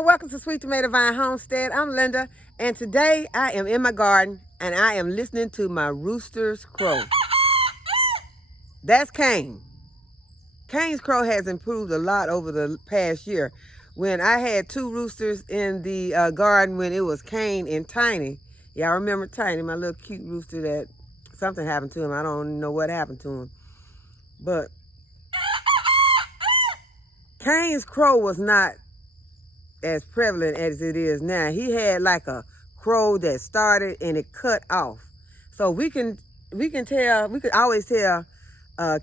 everyone, welcome to Sweet Tomato Vine Homestead. I'm Linda, and today I am in my garden and I am listening to my roosters crow. That's Kane. Kane's crow has improved a lot over the past year. When I had two roosters in the garden when it was Kane and Tiny. Y'all remember Tiny, my little cute rooster that something happened to him. I don't know what happened to him. But Kane's crow was not as prevalent as it is now. He had like a crow that started and it cut off. So we could always tell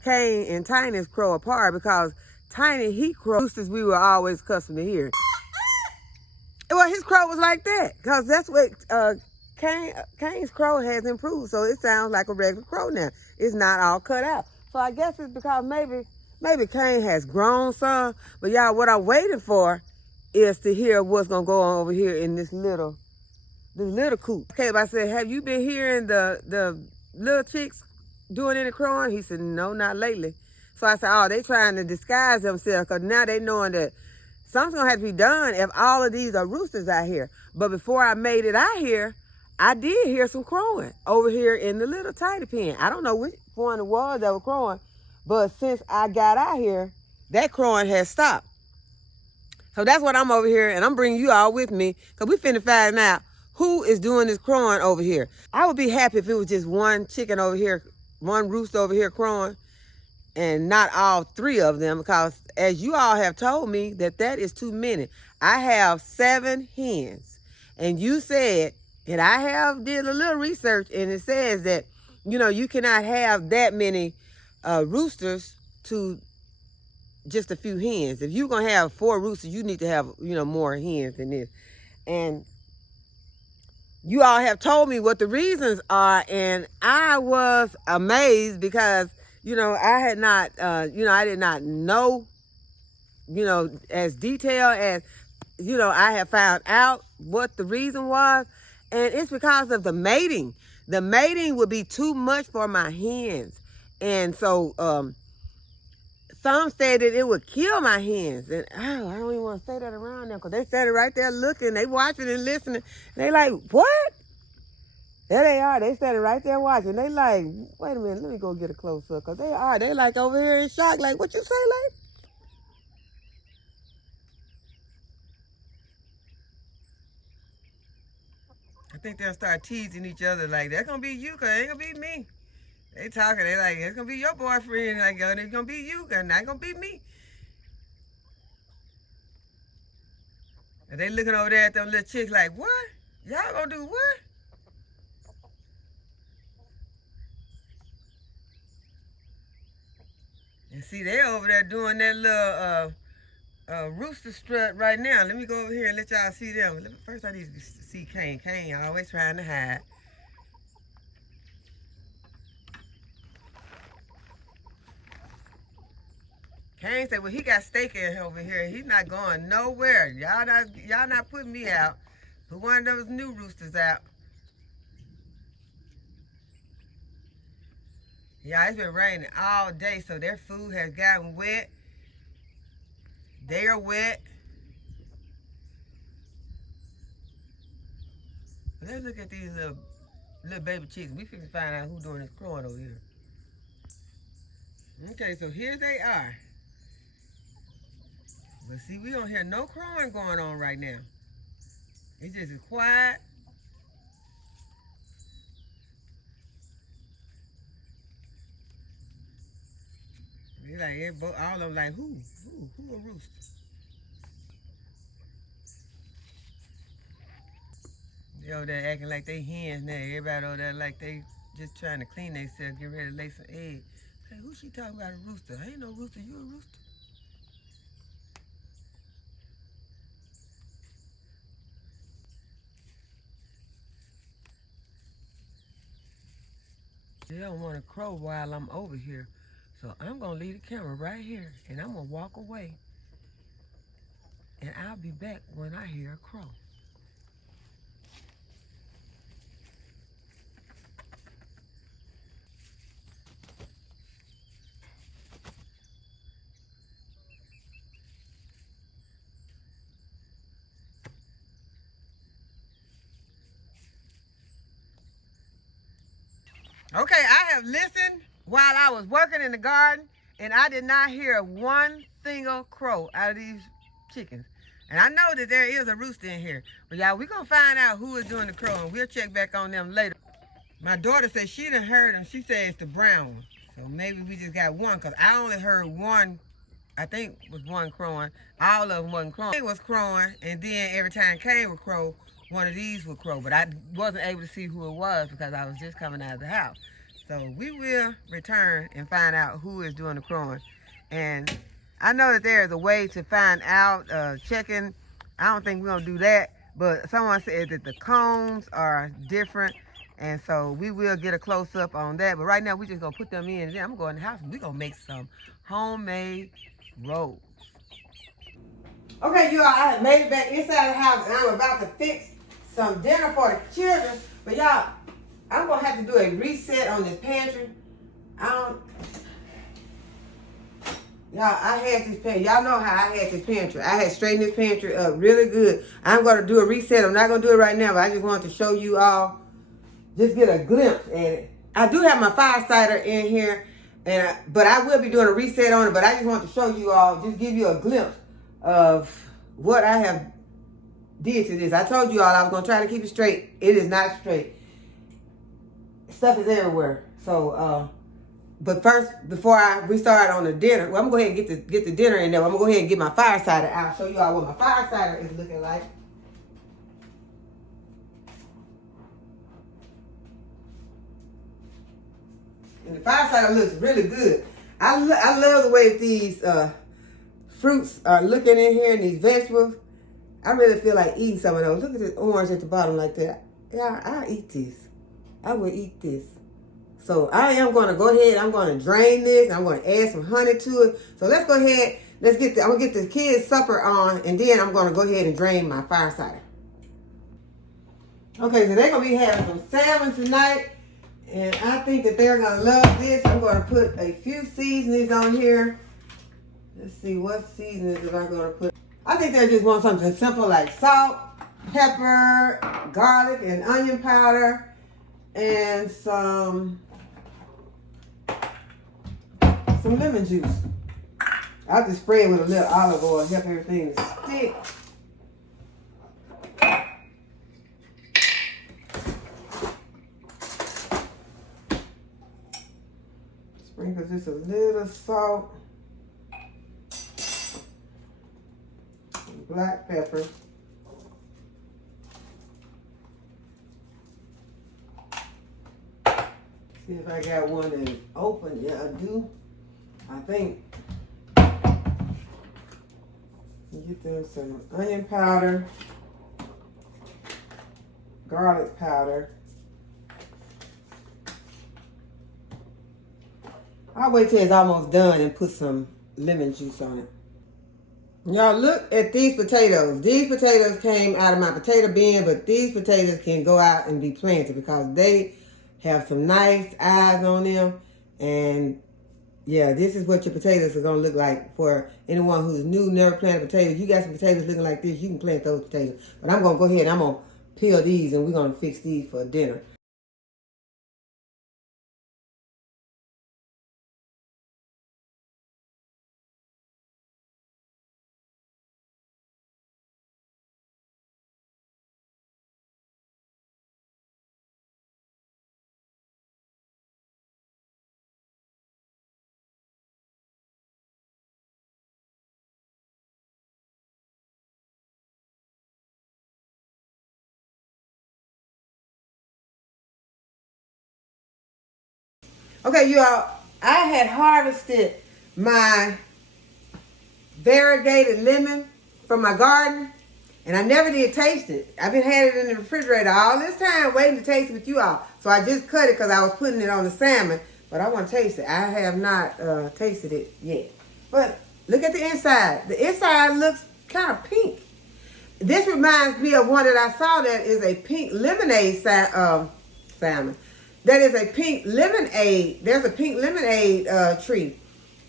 Kane and Tiny's crow apart because Tiny, he crows we were always accustomed to hear. Well, his crow was like that because that's what Kane's crow has improved. So it sounds like a regular crow now. It's not all cut out. So I guess it's because maybe Kane has grown some. But y'all, what I'm waiting for is to hear what's gonna go on over here in this little coop. Okay, I said, have you been hearing the little chicks doing any crowing? He said, no, not lately. So I said, oh, they trying to disguise themselves because now they knowing that something's gonna have to be done if all of these are roosters out here. But before I made it out here, I did hear some crowing over here in the little tiny pen. I don't know which one it was that was crowing, but since I got out here, that crowing has stopped. So that's what I'm over here, and I'm bringing you all with me because we finna find out who is doing this crowing over here. I would be happy if it was just one chicken over here, one rooster over here crowing, and not all three of them because as you all have told me that is too many. I have 7 hens, and you said, and I have did a little research, and it says that, you know, you cannot have that many roosters to just a few hens. If you're gonna have 4 roosters, you need to have, you know, more hens than this. And you all have told me what the reasons are, and I was amazed because, you know, I had not, I did not know, you know, as detailed as, you know, I have found out what the reason was, and it's because of the mating. The mating would be too much for my hens, and so some said that it would kill my hens. And I don't even want to say that around them because they said it right there looking, they watching and listening. They like, what? There they are. They said it right there watching. They like, wait a minute, let me go get a close up because they like over here in shock. Like, what you say, like? I think they'll start teasing each other like, that's going to be you because it ain't going to be me. They talking, they like, it's going to be your boyfriend. Like, it's going to be you because it's not going to be me. And they looking over there at them little chicks like, what? Y'all gonna do what? And see, they over there doing that little rooster strut right now. Let me go over here and let y'all see them. First I need to see Kane. Kane always trying to hide. Kane said, well, he got steak in over here. He's not going nowhere. Y'all not putting me out. Put one of those new roosters out. Yeah, it's been raining all day, so their food has gotten wet. They are wet. But let's look at these little baby chicks. We finna find out who's doing this crowing over here. Okay, so here they are. But see, we don't hear no crowing going on right now. It's just quiet. They like, all of them like, who a rooster? They over there acting like they hens now. Everybody over there like they just trying to clean themselves, get ready to lay some eggs. Hey, who she talking about a rooster? I ain't no rooster, you a rooster? They don't want to crow while I'm over here. So I'm going to leave the camera right here and I'm going to walk away. And I'll be back when I hear a crow. have listened while I was working in the garden, and I did not hear one single crow out of these chickens. And I know that there is a rooster in here. But y'all, we're going to find out who is doing the crow, and we'll check back on them later. My daughter said she done heard them. She said it's the brown one. So maybe we just got one, because I only heard one, I think was one crowing. All of them wasn't crowing. It was crowing, and then every time Kane would crow, one of these would crow. But I wasn't able to see who it was because I was just coming out of the house. So we will return and find out who is doing the crowing. And I know that there is a way to find out, checking. I don't think we're going to do that. But someone said that the combs are different. And so we will get a close-up on that. But right now, we're just going to put them in. And then I'm going to the house and we're going to make some homemade rolls. Okay, you all, I made it back inside the house. And I'm about to fix some dinner for the children. But y'all, I'm going to have to do a reset on this pantry. Y'all, I had this pantry. Y'all know how I had this pantry. I had straightened this pantry up really good. I'm going to do a reset. I'm not going to do it right now, but I just wanted to show you all. Just get a glimpse at it. I do have my fire cider in here, but I will be doing a reset on it. But I just want to show you all, just give you a glimpse of what I have did to this. I told you all I was going to try to keep it straight. It is not straight. Stuff is everywhere. So, but first, before we start on the dinner, well, I'm going to go ahead and get the dinner in there. I'm going to go ahead and get my fire cider out. Show you all what my fire cider is looking like. And the fire cider looks really good. I love the way these fruits are looking in here and these vegetables. I really feel like eating some of those. Look at this orange at the bottom like that. Yeah, I'll eat this. I will eat this. So I am going to go ahead. I'm going to drain this. I'm going to add some honey to it. So let's go ahead. I'm going to get the kids' supper on. And then I'm going to go ahead and drain my fire cider. Okay, so they're going to be having some salmon tonight. And I think that they're going to love this. I'm going to put a few seasonings on here. Let's see what seasonings am I going to put. I think they just want something simple like salt, pepper, garlic, and onion powder, and some lemon juice. I'll just spray it with a little olive oil, help everything to stick. Sprinkle just a little salt, some black pepper, see if I got one that is open. Yeah, I do. I think. Get them some onion powder, garlic powder. I'll wait till it's almost done and put some lemon juice on it. Y'all look at these potatoes. These potatoes came out of my potato bin, but these potatoes can go out and be planted because they have some nice eyes on them. And yeah, this is what your potatoes are going to look like for anyone who's new, never planted potatoes. You got some potatoes looking like this, you can plant those potatoes. But I'm going to go ahead and I'm going to peel these and we're going to fix these for dinner. Okay, you all, I had harvested my variegated lemon from my garden, and I never did taste it. I've been had it in the refrigerator all this time waiting to taste it with you all. So I just cut it because I was putting it on the salmon, but I want to taste it. I have not tasted it yet. But look at the inside. The inside looks kind of pink. This reminds me of one that I saw that is a pink lemonade salmon. That is a pink lemonade. There's a pink lemonade tree.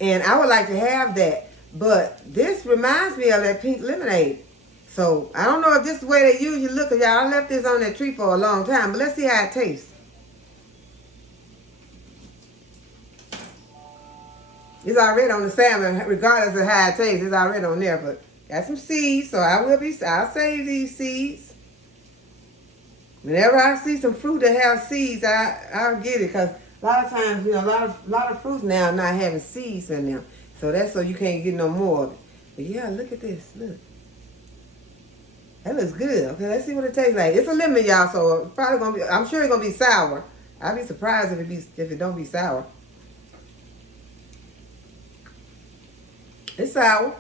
And I would like to have that. But this reminds me of that pink lemonade. So I don't know if this is the way they usually look. Y'all, I left this on that tree for a long time. But let's see how it tastes. It's already on the salmon, regardless of how it tastes. It's already on there, but got some seeds, so I'll save these seeds. Whenever I see some fruit that has seeds, I'll get it, because a lot of times, you know, a lot of fruits now not having seeds in them. So that's so you can't get no more of it. But yeah, look at this. Look. That looks good. Okay, let's see what it tastes like. It's a lemon, y'all, so it's probably gonna be, I'm sure it's gonna be sour. I'd be surprised if it don't be sour. It's sour.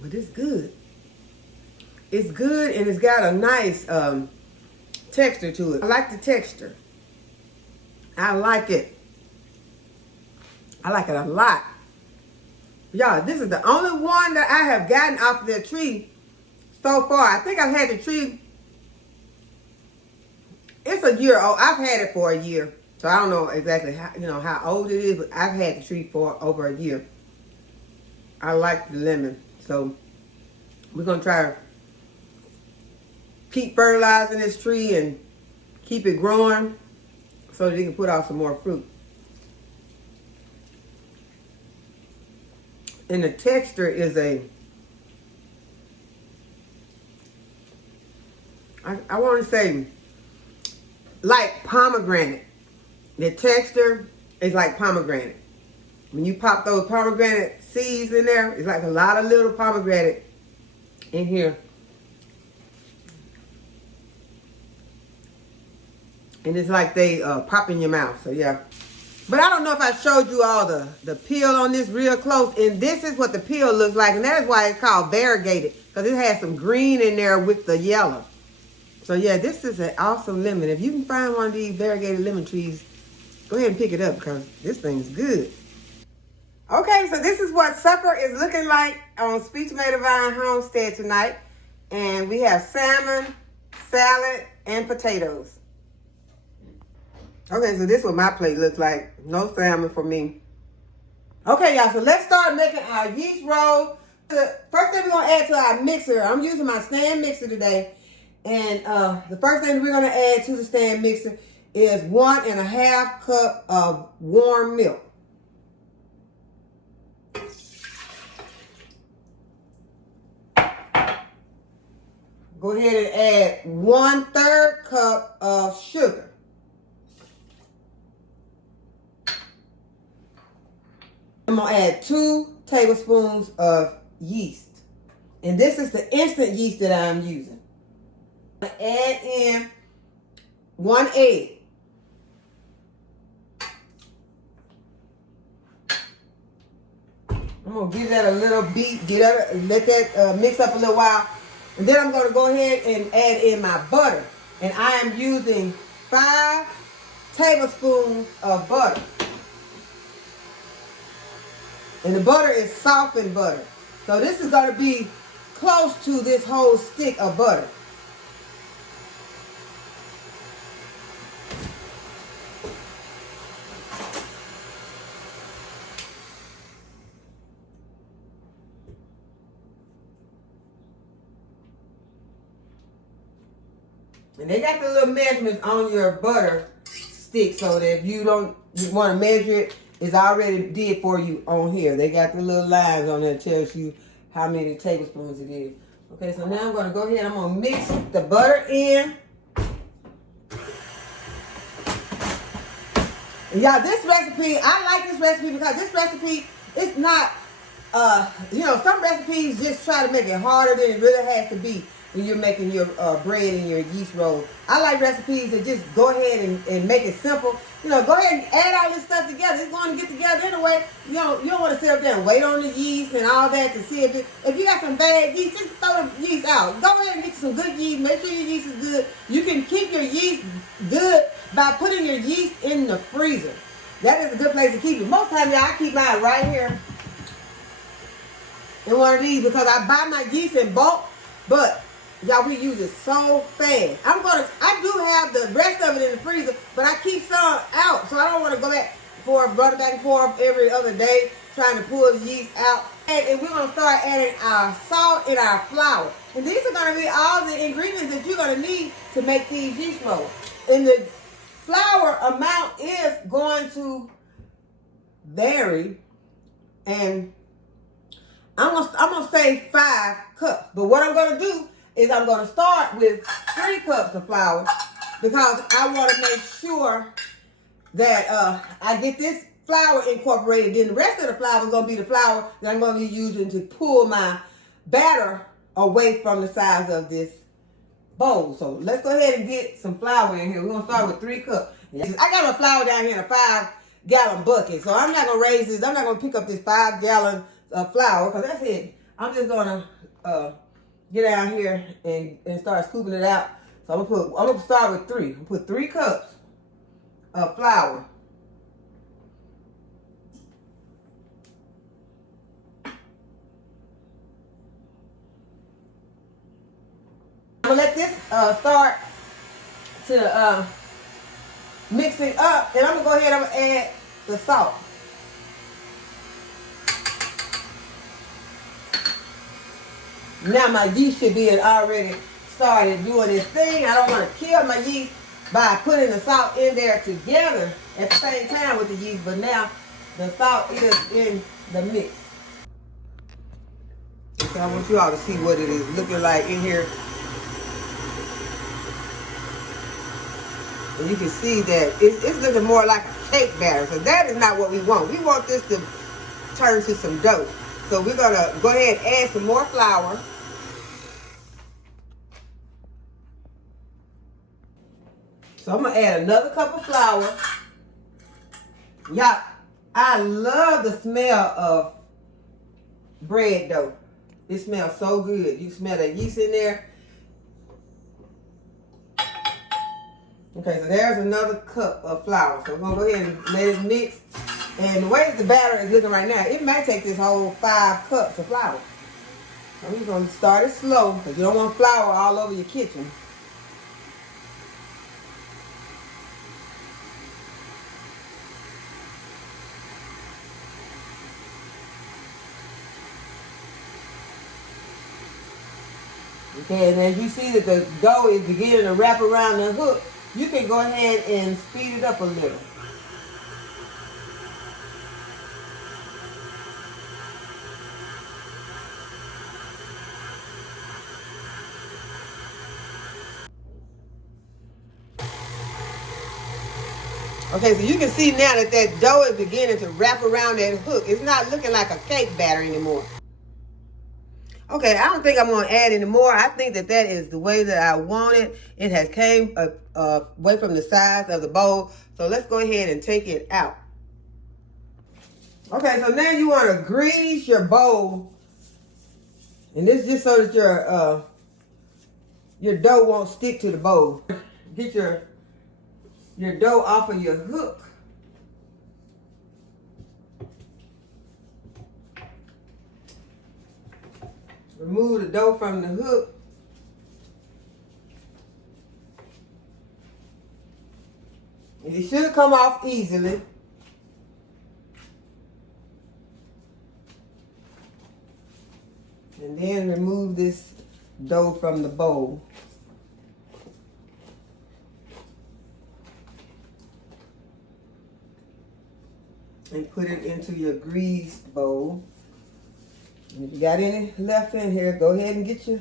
But it's good. It's good, and it's got a nice texture to it. I like the texture. I like it. I like it a lot. Y'all, this is the only one that I have gotten off of the tree so far. I think I've had the tree, it's a year old. I've had it for a year. So I don't know exactly how old it is, but I've had the tree for over a year. I like the lemon. So we're going to try to keep fertilizing this tree and keep it growing so that it can put out some more fruit. And the texture is I want to say like pomegranate. The texture is like pomegranate. When you pop those pomegranate seeds in there, it's like a lot of little pomegranate in here. And it's like they pop in your mouth, so yeah. But I don't know if I showed you all the peel on this real close. And this is what the peel looks like. And that is why it's called variegated, because it has some green in there with the yellow. So yeah, this is an awesome lemon. If you can find one of these variegated lemon trees, go ahead and pick it up, because this thing's good. Okay, so this is what supper is looking like on Sweet Tomato Vine Homestead tonight. And we have salmon, salad, and potatoes. Okay, so this is what my plate looks like. No salmon for me. Okay, y'all, so let's start making our yeast roll. The first thing we're going to add to our mixer, I'm using my stand mixer today. And the first thing we're going to add to the stand mixer is 1.5 cups of warm milk. Go ahead and add 1/3 cup of sugar. I'm going to add 2 tablespoons of yeast. And this is the instant yeast that I'm using. I'm going to add in 1 egg. I'm going to give that a little beat, let that mix up a little while. And then I'm going to go ahead and add in my butter. And I am using 5 tablespoons of butter. And the butter is softened butter. So this is going to be close to this whole stick of butter. And they got the little measurements on your butter stick, so that if you want to measure it, it's already did for you on here. They got the little lines on there that tells you how many tablespoons it is. Okay, so now I'm going to go ahead and I'm going to mix the butter in. And y'all, this recipe, I like this recipe because this recipe, it's not, some recipes just try to make it harder than it really has to be when you're making your bread and your yeast roll. I like recipes that just go ahead and make it simple. Go ahead and add all this stuff together. It's going to get together anyway. You don't want to sit up there and wait on the yeast and all that to see if you got some bad yeast, just throw the yeast out. Go ahead and get some good yeast. Make sure your yeast is good. You can keep your yeast good by putting your yeast in the freezer. That is a good place to keep it. Most times, y'all, I keep mine right here in one of these because I buy my yeast in bulk, but y'all, we use it so fast. I do have the rest of it in the freezer, but I keep some out, so I don't want to go back and forth every other day trying to pull the yeast out. And we're going to start adding our salt and our flour. And these are going to be all the ingredients that you're going to need to make these yeast rolls. And the flour amount is going to vary, and I'm gonna say 5 cups. But what I'm gonna do is I'm gonna start with 3 cups of flour because I want to make sure that I get this flour incorporated. Then the rest of the flour is gonna be the flour that I'm gonna be using to pull my batter away from the sides of this bowl. So let's go ahead and get some flour in here. We're gonna start with 3 cups. I got my flour down here in a 5-gallon bucket, so I'm not gonna raise this. I'm not gonna pick up this 5-gallon of flour because that's it. I'm just gonna get down here and start scooping it out. So I'm gonna start with 3. I'm gonna put 3 cups of flour. I'm gonna let this start to mixing up, and I'm gonna go ahead and add the salt. Now my yeast should be already started doing its thing. I don't want to kill my yeast by putting the salt in there together at the same time with the yeast, but now the salt is in the mix. Okay, I want you all to see what it is looking like in here. And you can see that it's looking more like a cake batter. So that is not what we want. We want this to turn to some dough. So we're going to go ahead and add some more flour. So I'm going to add another cup of flour. Y'all, I love the smell of bread dough. It smells so good. You smell the yeast in there. Okay, so there's another cup of flour. So we're going to go ahead and let it mix. And the way the batter is looking right now, it might take this whole 5 cups of flour. So we're going to start it slow because you don't want flour all over your kitchen. Okay, and as you see that the dough is beginning to wrap around the hook, you can go ahead and speed it up a little. Okay, so you can see now that that dough is beginning to wrap around that hook. It's not looking like a cake batter anymore. Okay, I don't think I'm going to add any more. I think that that is the way that I want it. It has came away from the sides of the bowl. So let's go ahead and take it out. Okay, so now you want to grease your bowl. And this is just so that your dough won't stick to the bowl. Get your dough off of your hook. Remove the dough from the hook. And it should come off easily. And then remove this dough from the bowl. And put it into your greased bowl. And if you got any left in here, go ahead and get your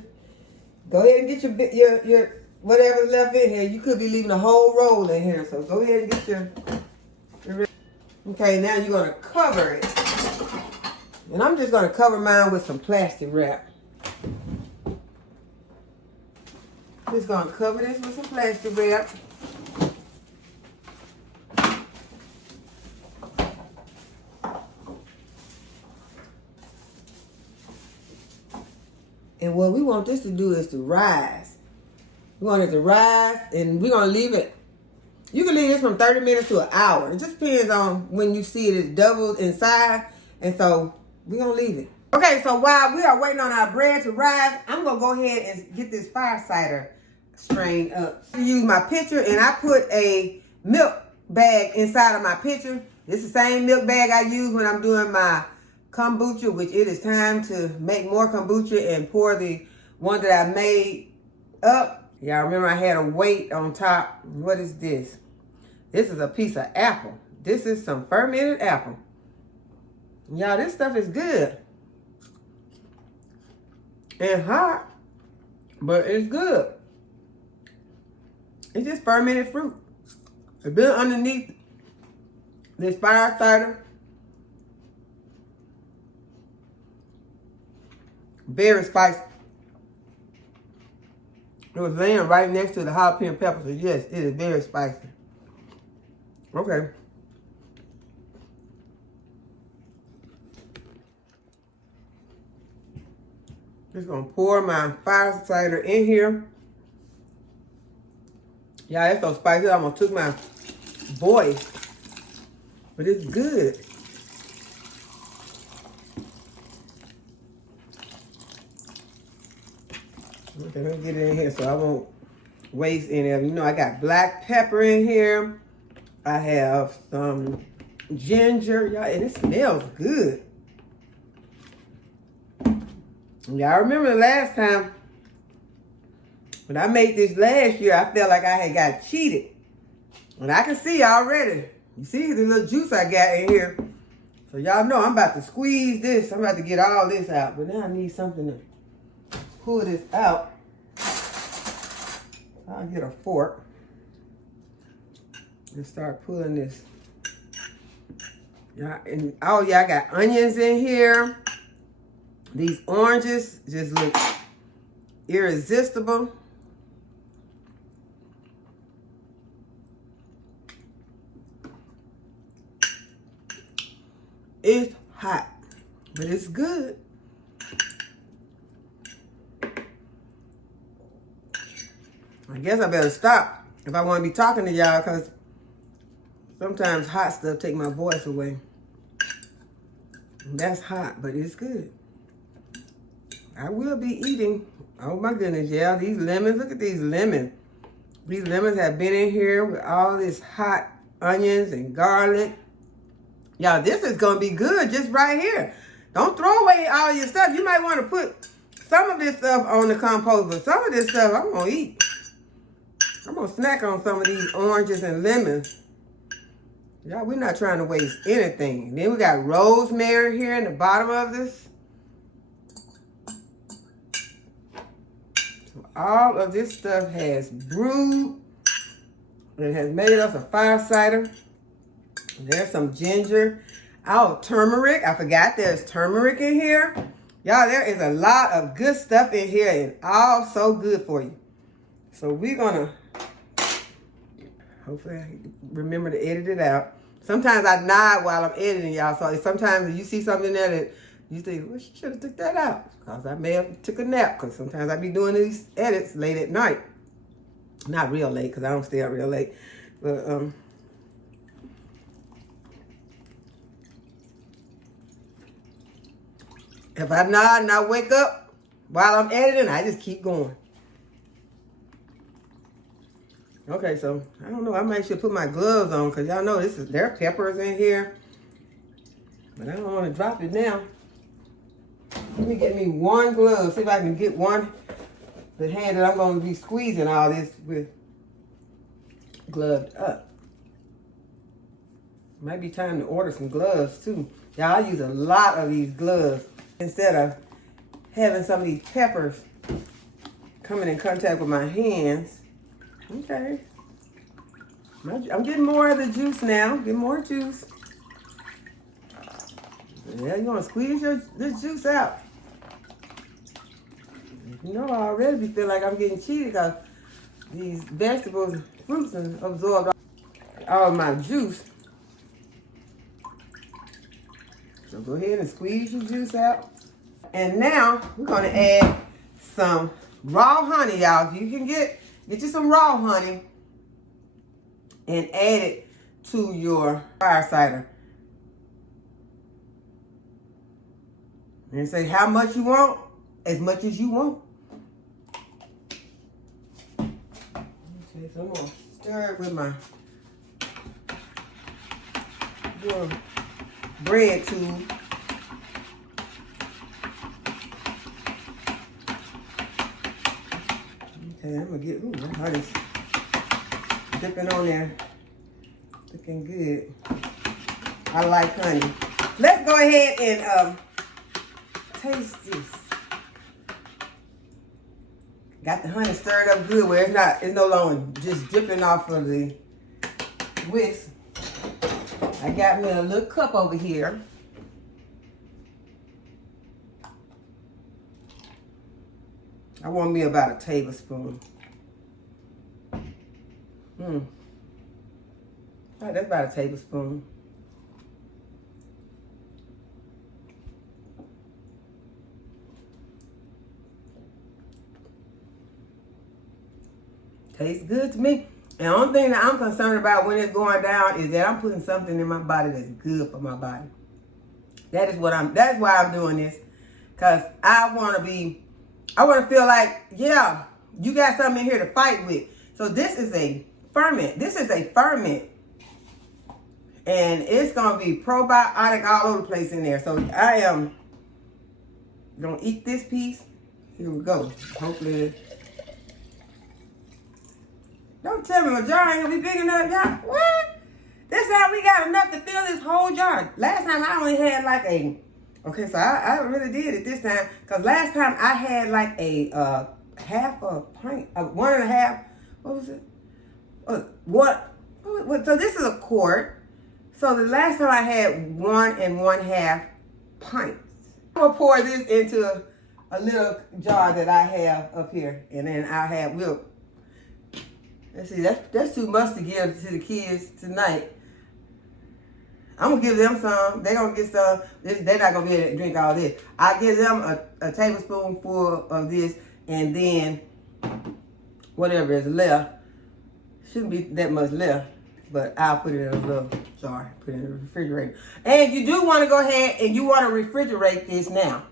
whatever's left in here. You could be leaving a whole roll in here, so go ahead and get your. Okay, now you're gonna cover it, and I'm just gonna cover mine with some plastic wrap. Just gonna cover this with some plastic wrap. And what we want this to do is to rise. We want it to rise, and we're going to leave it. You can leave this from 30 minutes to an hour. It just depends on when you see it is doubled in size. And so we're going to leave it. Okay, so while we are waiting on our bread to rise, I'm going to go ahead and get this fire cider strained up. I use my pitcher, and I put a milk bag inside of my pitcher. It's the same milk bag I use when I'm doing my kombucha, which it is time to make more kombucha and pour the one that I made up. Y'all remember I had a weight on top. What is this? This is a piece of apple. This is some fermented apple. Y'all, this stuff is good. And hot, but it's good. It's just fermented fruit. It's been underneath this fire cider. Very spicy. It was laying right next to the jalapeno pepper, so yes, it is very spicy. Okay. Just gonna pour my fire cider in here. Yeah, it's so spicy. I almost took my voice, but it's good. Okay, let me get it in here so I won't waste any of it. You know, I got black pepper in here. I have some ginger, y'all, and it smells good. Y'all remember the last time when I made this last year, I felt like I had got cheated. And I can see already. You see the little juice I got in here. So y'all know I'm about to squeeze this. I'm about to get all this out. But now I need something to pull this out. I'll get a fork and start pulling this. Yeah, and oh yeah, I got onions in here. These oranges just look irresistible. It's hot, but it's good. I guess I better stop if I want to be talking to y'all, because sometimes hot stuff take my voice away. And that's hot, but it's good. I will be eating. Oh my goodness, yeah, these lemons. Look at these lemons. These lemons have been in here with all this hot onions and garlic. Y'all, this is going to be good just right here. Don't throw away all your stuff. You might want to put some of this stuff on the compost, but some of this stuff I'm going to eat. I'm going to snack on some of these oranges and lemons. Y'all, we're not trying to waste anything. Then we got rosemary here in the bottom of this. So all of this stuff has brewed. It has made us a fire cider. There's some ginger. Oh, turmeric. I forgot there's turmeric in here. Y'all, there is a lot of good stuff in here and all so good for you. So we're going to, hopefully I remember to edit it out. Sometimes I nod while I'm editing, y'all. So sometimes you see something there that you think, well, you should have took that out. Because I may have took a nap. Because sometimes I be doing these edits late at night. Not real late, because I don't stay up real late. But, if I nod and I wake up while I'm editing, I just keep going. Okay, so I don't know. I might should put my gloves on because y'all know there are peppers in here. But I don't want to drop it now. Let me get me one glove. See if I can get one. The hand that I'm going to be squeezing all this with gloved up. Might be time to order some gloves too. Y'all, I use a lot of these gloves instead of having some of these peppers coming in contact with my hands. Okay. I'm getting more of the juice now. Get more juice. Yeah, you want to squeeze this juice out. You know, I already feel like I'm getting cheated because these vegetables and fruits have absorbed all of my juice. So go ahead and squeeze your juice out. And now we're going to add some raw honey, y'all. If you can get you some raw honey and add it to your fire cider. And say how much you want, as much as you want. Okay, so I'm going to stir it with my little bread tube. Okay, I'm going to get, ooh, that honey's dipping on there. Looking good. I like honey. let's go ahead and taste this. Got the honey stirred up good where it's no longer just dripping off of the whisk. I got me a little cup over here. I want me about a tablespoon. All right, that's about a tablespoon. Tastes good to me. And the only thing that I'm concerned about when it's going down is that I'm putting something in my body that's good for my body. That's why I'm doing this. Cause I want to feel like, yeah, you got something in here to fight with. So this is a ferment. This is a ferment. And it's going to be probiotic all over the place in there. So I am going to eat this piece. Here we go. Hopefully. Don't tell me my jar ain't going to be big enough, y'all. What? This time we got enough to fill this whole jar. Last time I only had like a... Okay, so I really did it this time. Because last time I had like a half a pint, 1.5. What was it? What? So this is a quart. So the last time I had 1 1/2 pints. I'm going to pour this into a little jar that I have up here. And then I'll have... Let's see, that's too much to give to the kids tonight. I'm going to give them some. They're going to get some. They're not going to be able to drink all this. I'll give them a tablespoonful of this, and then whatever is left. Shouldn't be that much left, but I'll put it in a little jar, put it in the refrigerator. And you do want to go ahead and you want to refrigerate this now.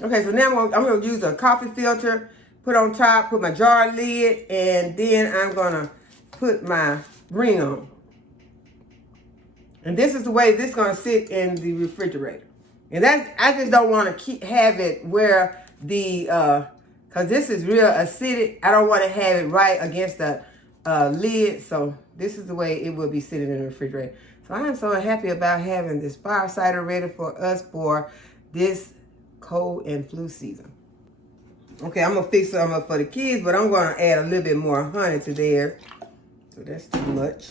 Okay, so now I'm going to use a coffee filter. Put on top, put my jar lid, and then I'm gonna put my ring on. And this is the way this is gonna sit in the refrigerator. And I just don't want to have it where the cause this is real acidic. I don't want to have it right against the lid. So this is the way it will be sitting in the refrigerator. So I am so happy about having this fire cider ready for us for this cold and flu season. Okay, I'm going to fix some up for the kids, but I'm going to add a little bit more honey to theirs. So that's too much.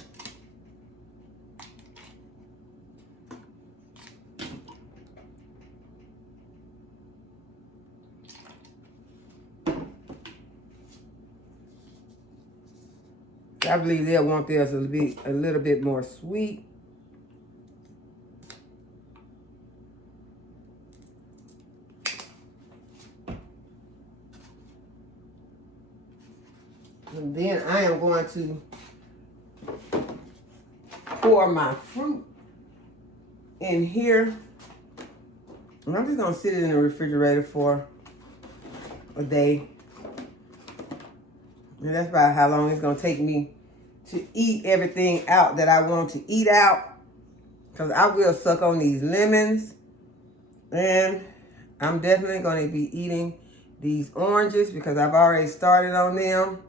I believe they'll want theirs to be a little bit more sweet. And then I am going to pour my fruit in here. And I'm just going to sit it in the refrigerator for a day. And that's about how long it's going to take me to eat everything out that I want to eat out. Because I will suck on these lemons. And I'm definitely going to be eating these oranges because I've already started on them.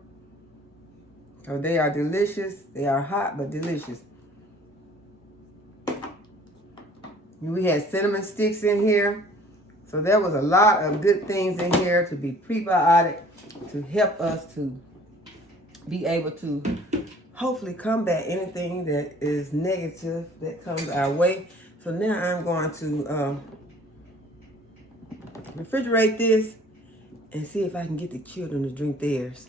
So they are delicious. They are hot, but delicious. We had cinnamon sticks in here. So there was a lot of good things in here to be prebiotic, to help us to be able to hopefully combat anything that is negative that comes our way. So now I'm going to refrigerate this and see if I can get the children to drink theirs.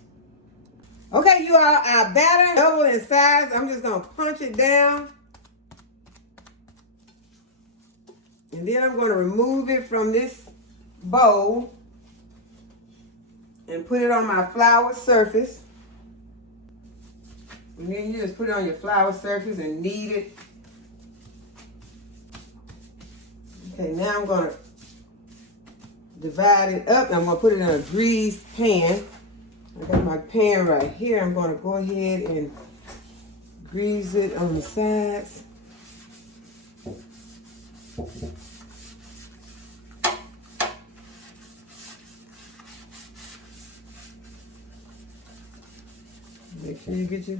Okay, you all, our batter double in size. I'm just going to punch it down. And then I'm going to remove it from this bowl and put it on my flour surface. And then you just put it on your flour surface and knead it. Okay, now I'm going to divide it up. I'm going to put it in a greased pan. I got my pan right here. I'm going to go ahead and grease it on the sides. Make sure you get your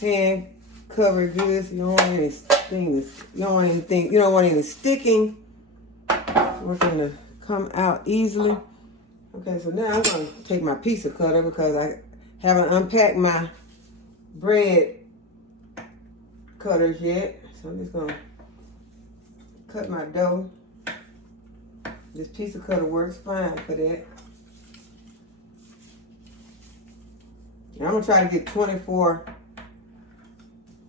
pan covered good so you don't want any thing that's, you don't want anything, you don't want anything sticking. It's working to come out easily. Okay, so now I'm gonna take my pizza cutter because I haven't unpacked my bread cutters yet. So I'm just gonna cut my dough. This pizza cutter works fine for that. And I'm gonna try to get 24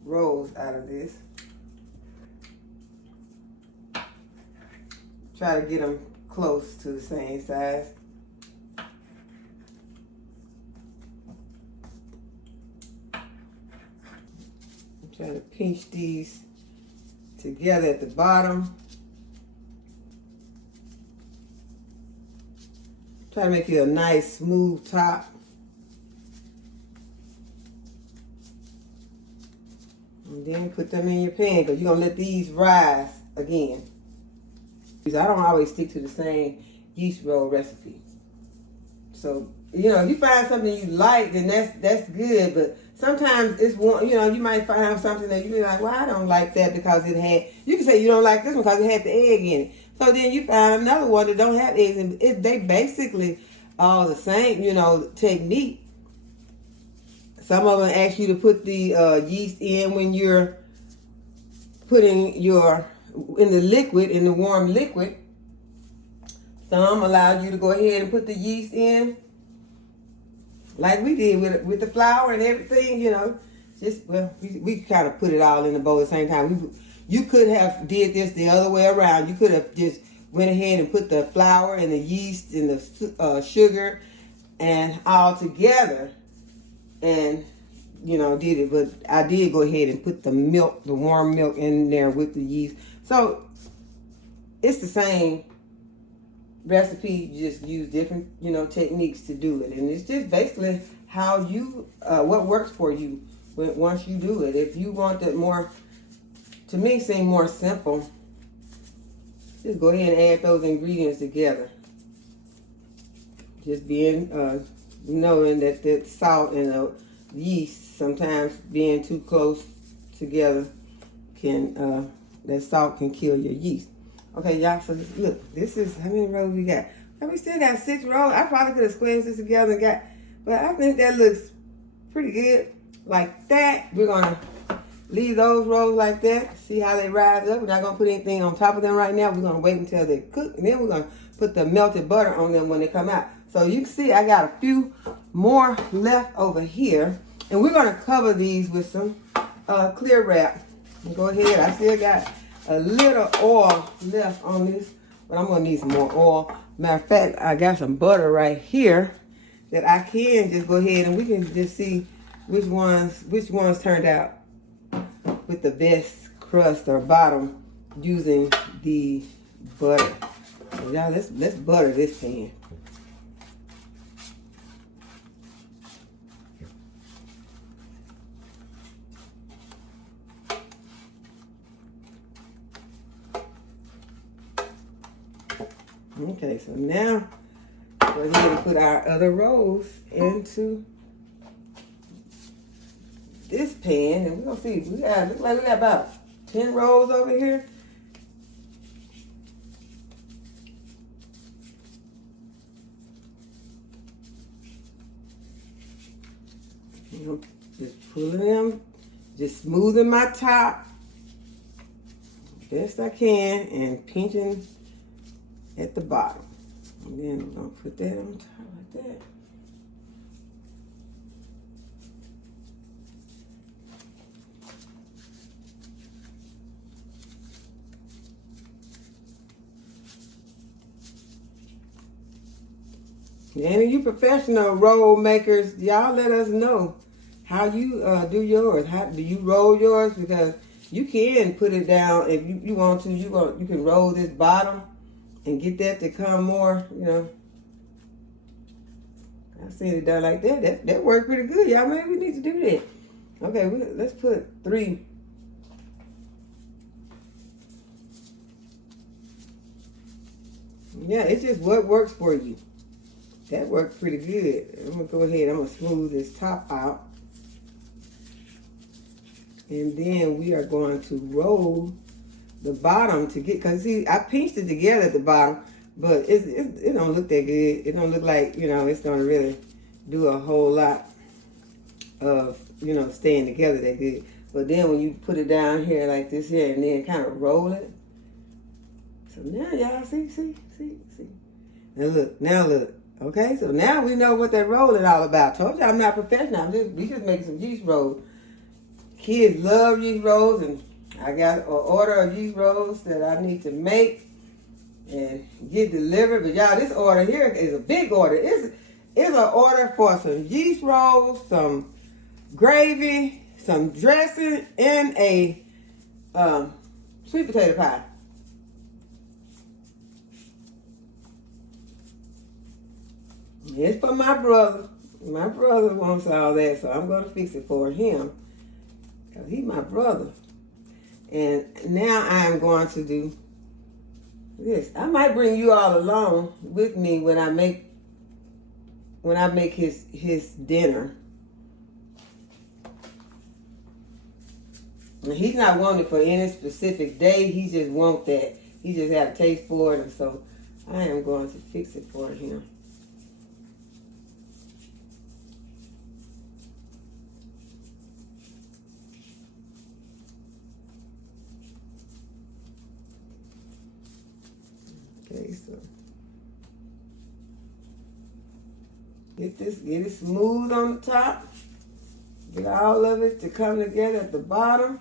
rolls out of this. Try to get them close to the same size. I'm trying to pinch these together at the bottom. Try to make it a nice smooth top. And then put them in your pan because you're going to let these rise again. I don't always stick to the same yeast roll recipe. So, you know, if you find something you like, then that's good. But sometimes it's one, you know, you might find something that you're like, well, I don't like that because it had, you can say you don't like this one because it had the egg in it. So then you find another one that don't have eggs in it. They basically all the same, you know, technique. Some of them ask you to put the yeast in when you're putting your, in the liquid, in the warm liquid. Some allow you to go ahead and put the yeast in like we did with the flour and everything, you know. Just, well, we kind of put it all in the bowl at the same time. You could have did this the other way around. You could have just went ahead and put the flour and the yeast and the sugar and all together and, you know, did it. But I did go ahead and put the milk, the warm milk in there with the yeast. So it's the same recipe, you just use different, you know, techniques to do it. And it's just basically how you, what works for you once you do it. If you want that more, to me, seem more simple, just go ahead and add those ingredients together. Just being, knowing that the salt and the yeast, sometimes being too close together can, that salt can kill your yeast. Okay, y'all, so look, this is, how many rows we got? Well, we still got 6 rows. I probably could have squeezed this together and got, but I think that looks pretty good. Like that, we're gonna leave those rows like that. See how they rise up. We're not gonna put anything on top of them right now. We're gonna wait until they cook, and then we're gonna put the melted butter on them when they come out. So you can see I got a few more left over here, and we're gonna cover these with some clear wrap. Go ahead, I still got a little oil left on this, but I'm gonna need some more oil. Matter of fact, I got some butter right here that I can just go ahead and we can just see which ones turned out with the best crust or bottom using the butter. So y'all, let's butter this pan. Okay, so now go ahead and put our other rolls into this pan, and we're gonna see. Looks like we got about 10 rolls over here. Just pulling them, just smoothing my top best I can, and pinching at the bottom. And then we're gonna put that on top like that. And you professional roll makers, y'all let us know how you do yours. How do you roll yours? Because you can put it down if you want to. You can roll this bottom and get that to come more, you know. I've seen it done like that. That worked pretty good, y'all. Maybe we need to do that. Okay, let's put 3. Yeah, it's just what works for you. That worked pretty good. I'm gonna go ahead. I'm gonna smooth this top out. And then we are going to roll the bottom to get, because see, I pinched it together at the bottom, but it don't look that good. It don't look like, you know, it's going to really do a whole lot of, you know, staying together that good. But then when you put it down here like this here and then kind of roll it. So now y'all see. Now look. Okay, so now we know what that rolling all about. Told you I'm not professional. We just making some yeast rolls. Kids love yeast rolls, and I got an order of yeast rolls that I need to make and get delivered. But y'all, this order here is a big order. It's an order for some yeast rolls, some gravy, some dressing, and a sweet potato pie. It's for my brother. My brother wants all that, so I'm going to fix it for him. Because he's my brother. And now I'm going to do this. I might bring you all along with me when I make his dinner. And he's not wanting it for any specific day. He just wants that. He just had a taste for it. And so I am going to fix it for him. Okay, so get it smooth on the top. Get all of it to come together at the bottom.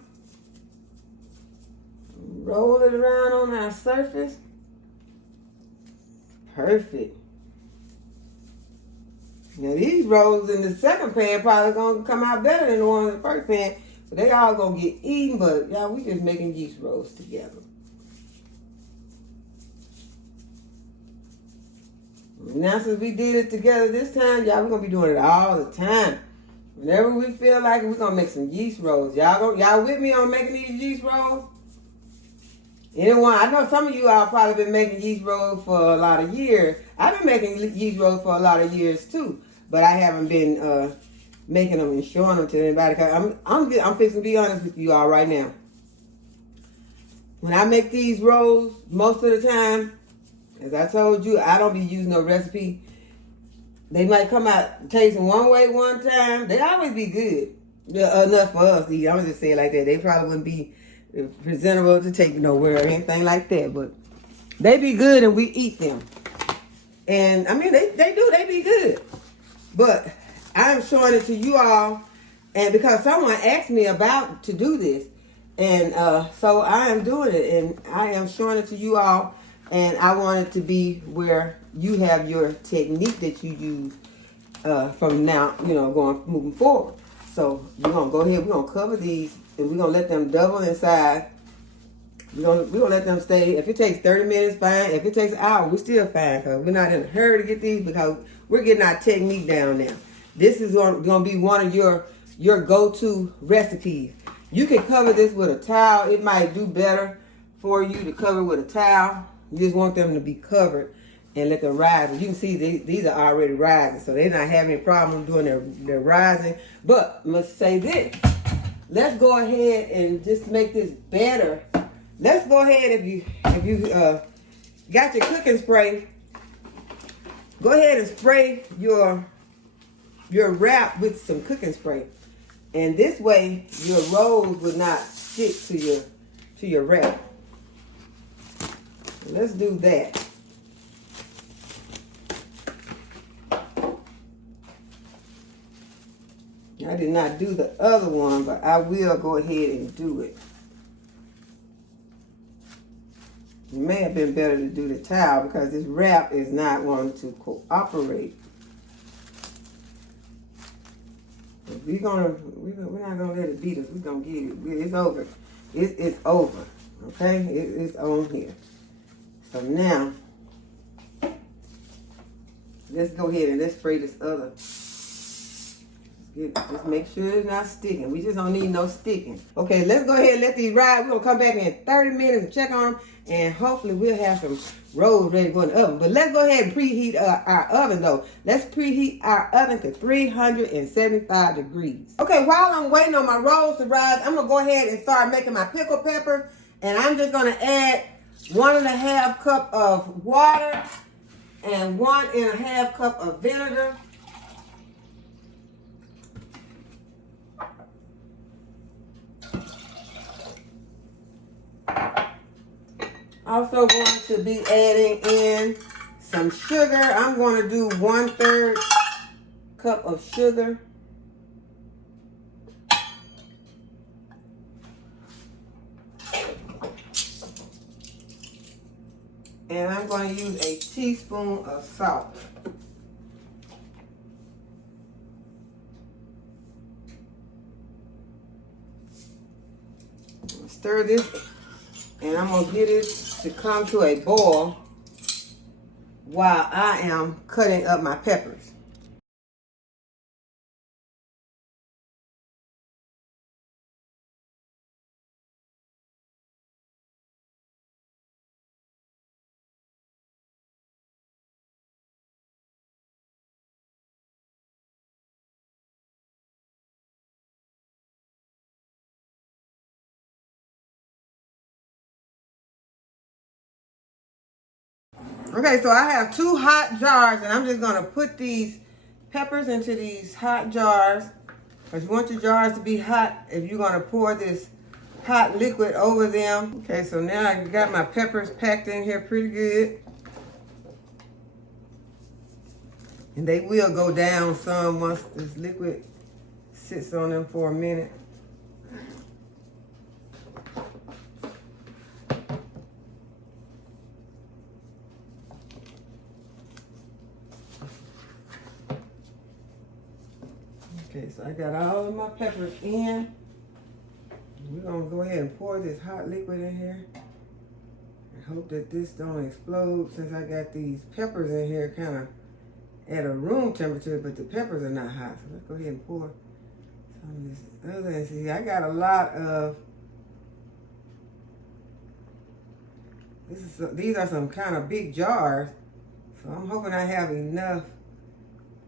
Roll it around on our surface. Perfect. Now these rolls in the second pan probably gonna come out better than the ones in the first pan. But they all gonna get eaten, but y'all, we just making yeast rolls together. Now since we did it together this time, y'all, we're gonna be doing it all the time. Whenever we feel like it, we're gonna make some yeast rolls. Y'all with me on making these yeast rolls? Anyone? I know some of you all probably been making yeast rolls for a lot of years. I've been making yeast rolls for a lot of years too, but I haven't been making them and showing them to anybody. Cause I'm fixing to be honest with you all right now. When I make these rolls, most of the time, as I told you, I don't be using no recipe. They might come out tasting one way one time. They always be good. Enough for us to eat. I'm just saying like that. They probably wouldn't be presentable to take nowhere or anything like that. But they be good and we eat them. And I mean, they be good. But I'm showing it to you all. And because someone asked me about to do this. And so I am doing it. And I am showing it to you all. And I want it to be where you have your technique that you use from now, you know, moving forward. So we're gonna go ahead. We're gonna cover these, and we're gonna let them double in size. We're gonna let them stay. If it takes 30 minutes, fine. If it takes an hour, we're still fine, because we're not in a hurry to get these, because we're getting our technique down now. This is gonna be one of your go-to recipes. You can cover this with a towel. It might do better for you to cover with a towel. You just want them to be covered and let them rise. You can see these are already rising, so they're not having any problem doing their rising. But I must say this. Let's go ahead and just make this better. Let's go ahead, if you got your cooking spray, go ahead and spray your wrap with some cooking spray. And this way your rolls will not stick to your wrap. Let's do that. I did not do the other one, but I will go ahead and do it. It may have been better to do the towel because this wrap is not wanting to cooperate. We're not gonna let it beat us. We're gonna get it. It's over. It's over. Okay, it's on here. So now, let's go ahead and let's spray this other. Just make sure it's not sticking. We just don't need no sticking. Okay, let's go ahead and let these ride. We're going to come back in 30 minutes and check on them. And hopefully we'll have some rolls ready to go in the oven. But let's go ahead and preheat our oven though. Let's preheat our oven to 375 degrees. Okay, while I'm waiting on my rolls to rise, I'm gonna go ahead and start making my pickled pepper. And I'm just gonna add 1.5 cup of water and 1.5 cup of vinegar. Also going to be adding in some sugar. I'm going to do 1/3 cup of sugar. And I'm going to use a teaspoon of salt. Stir this, and I'm going to get it to come to a boil while I am cutting up my peppers. Okay, so I have 2 hot jars, and I'm just going to put these peppers into these hot jars. Because you want your jars to be hot if you're going to pour this hot liquid over them. Okay, so now I got my peppers packed in here pretty good. And they will go down some once this liquid sits on them for a minute. Okay, so I got all of my peppers in. We're gonna go ahead and pour this hot liquid in here. I hope that this don't explode since I got these peppers in here kind of at a room temperature, but the peppers are not hot. So let's go ahead and pour some of this other. See, I got a lot of, these are some kind of big jars. So I'm hoping I have enough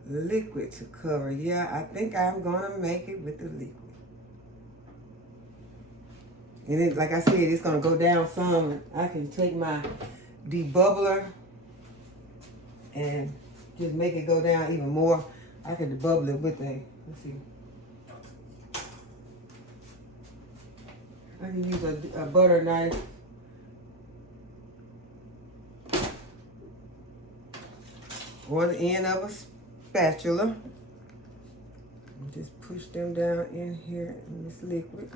liquid to cover. Yeah, I think I'm gonna make it with the liquid. And it, like I said, it's gonna go down some. I can take my debubbler and just make it go down even more. I can debubble it with a, let's see. I can use a butter knife. Or the end of a spatula. And just push them down in here in this liquid.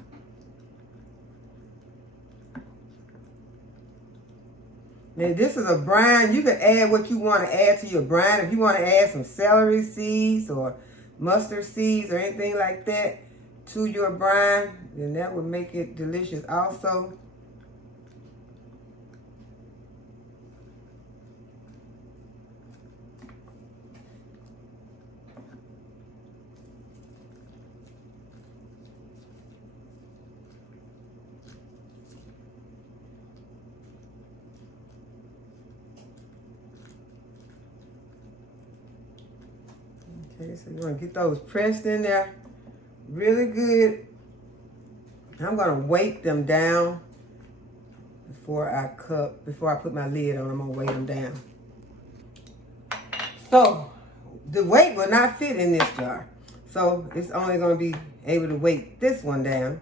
Now this is a brine. You can add what you want to add to your brine. If you want to add some celery seeds or mustard seeds or anything like that to your brine, then that would make it delicious also. Okay, so you want to get those pressed in there really good. I'm going to weight them down before I put my lid on. I'm going to weight them down. So the weight will not fit in this jar. So it's only going to be able to weight this one down.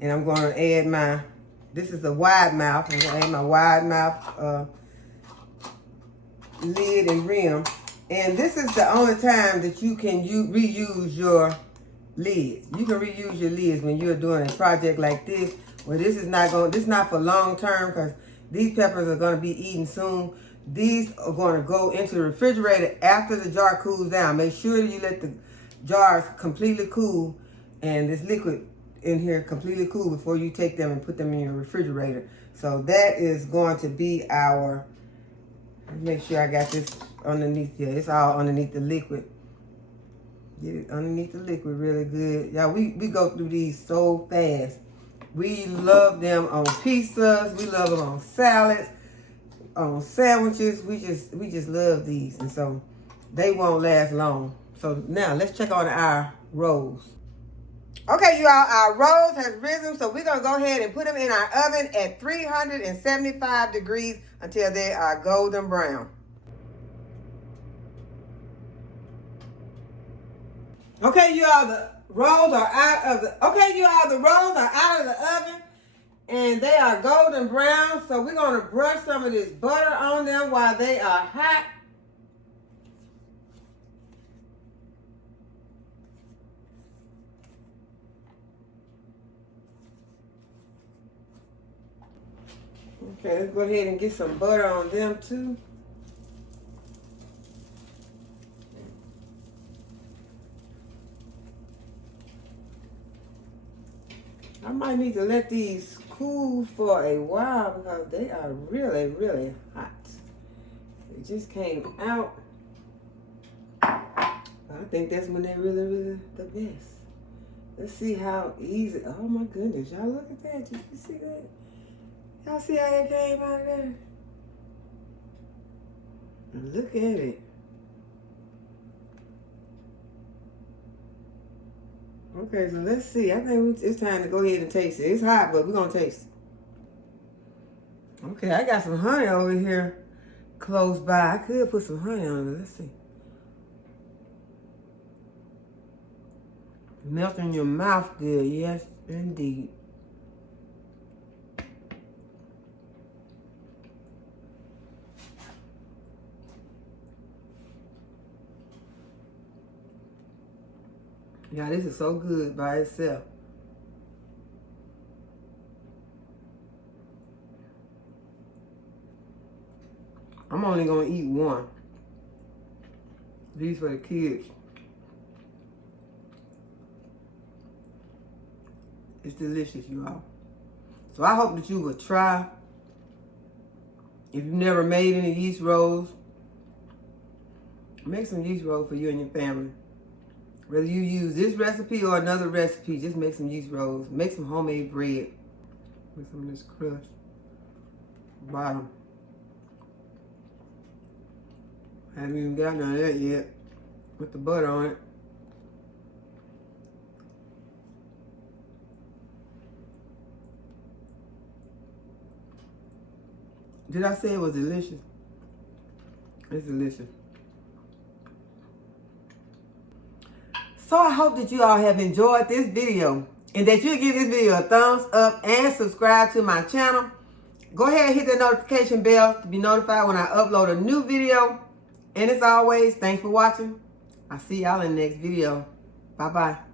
And I'm going to add this is a wide mouth. I'm going to add my wide mouth lid and rim. And this is the only time that you can reuse your lids. You can reuse your lids when you're doing a project like this, where this is not for long term, because these peppers are going to be eaten soon. These are going to go into the refrigerator after the jar cools down. Make sure that you let the jars completely cool and this liquid in here completely cool before you take them and put them in your refrigerator. So that is going to be our, make sure I got this underneath here. It's all underneath the liquid. Get it underneath the liquid really good. Y'all, we go through these so fast. We love them on pizzas. We love them on salads, on sandwiches. We just love these. And so they won't last long. So now let's check on our rolls. Okay, you all, our rolls has risen, so we're going to go ahead and put them in our oven at 375 degrees until they are golden brown. Okay, you all, the rolls are out of the oven, and they are golden brown, so we're going to brush some of this butter on them while they are hot. Okay, let's go ahead and get some butter on them too. I might need to let these cool for a while because they are really, really hot. They just came out. I think that's when they're really, really the best. Let's see how easy. Oh my goodness, y'all look at that. Did you see that? Y'all see how it came out of there? Look at it. Okay, so let's see. I think it's time to go ahead and taste it. It's hot, but we're going to taste it. Okay, I got some honey over here close by. I could put some honey on it. Let's see. Melt in your mouth good. Yes, indeed. Yeah, this is so good by itself. I'm only going to eat one. These for the kids. It's delicious, you all. So I hope that you will try. If you've never made any yeast rolls, make some yeast rolls for you and your family. Whether you use this recipe or another recipe, just make some yeast rolls. Make some homemade bread with some of this crust. Bottom. I haven't even got none of that yet. With the butter on it. Did I say it was delicious? It's delicious. So I hope that you all have enjoyed this video and that you'll give this video a thumbs up and subscribe to my channel. Go ahead and hit the notification bell to be notified when I upload a new video. And as always, thanks for watching. I'll see y'all in the next video. Bye-bye.